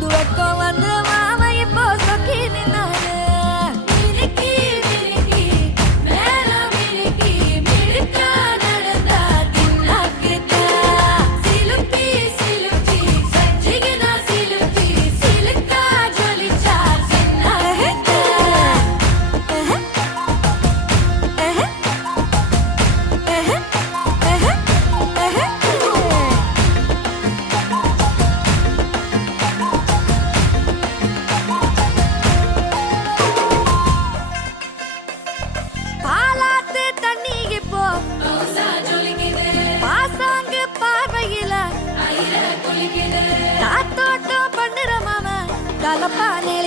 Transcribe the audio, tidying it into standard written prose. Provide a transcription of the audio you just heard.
புது வெக்கம் வந்து மாமா இப்போ சொக்கி நின்னாரு. மினுக்கி மினுக்கி மேல மினுக்கி மினுக்கா நடந்தா தின்னாக்குதா. சிலுப்பி சிலுப்பி சஞ்சிகனா சிலுப்பி சிலுக்கா ஜொலிச்சா சின்னாக்குதா. பாலாத்து தண்ணி இப்போ பாசாங்கு பார்வையில காத்தோட்டம் பண்ணுற மாம கலப்பானே.